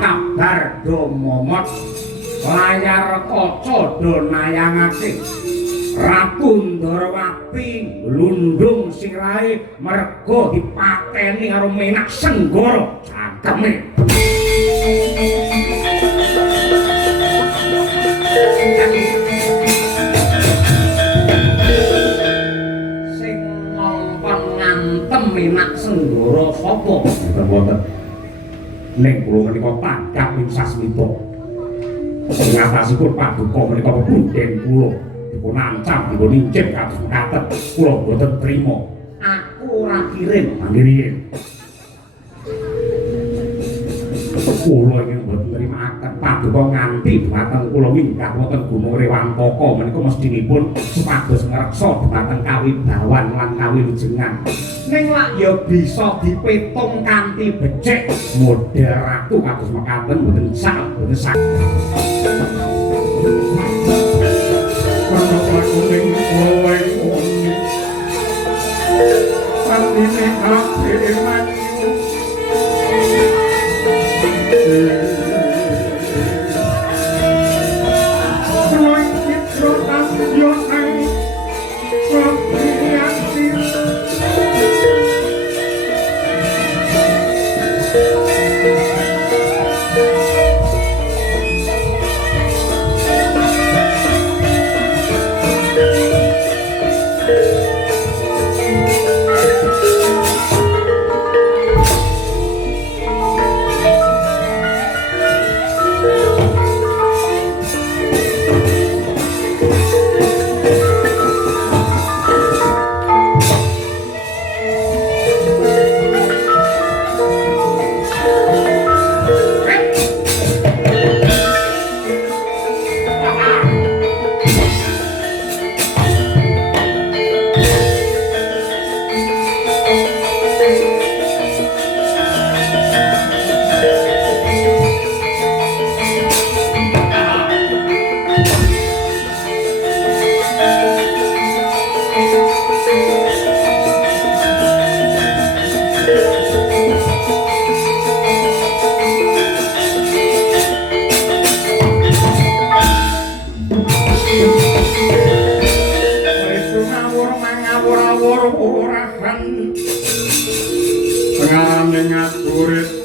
kabar do momot layar kaca do nayangake Ratu Ndarawapi lundung sirahe merga dipateni karo Menak Senggara cangkeme sing ngongkon ngantem Menak Senggara sapa mboten ning kula menika tanggap ing sasmita ngatasipun paduka menika punden kula dipun ancam dipun incip kados mekaten kula boten trima aku ora kirim manggiriyen kula ingin boten nrimakaken paduka nganti dhumateng kula minggat wonten Gunung Rewantaka menika mestinipun supados ngreksa dhumateng kawibawan lan kawilujengan ning lak ya bisa dipetung kanthi becik model ratu kados mekaten boten sak boten sak kuning kowe kuning satine ati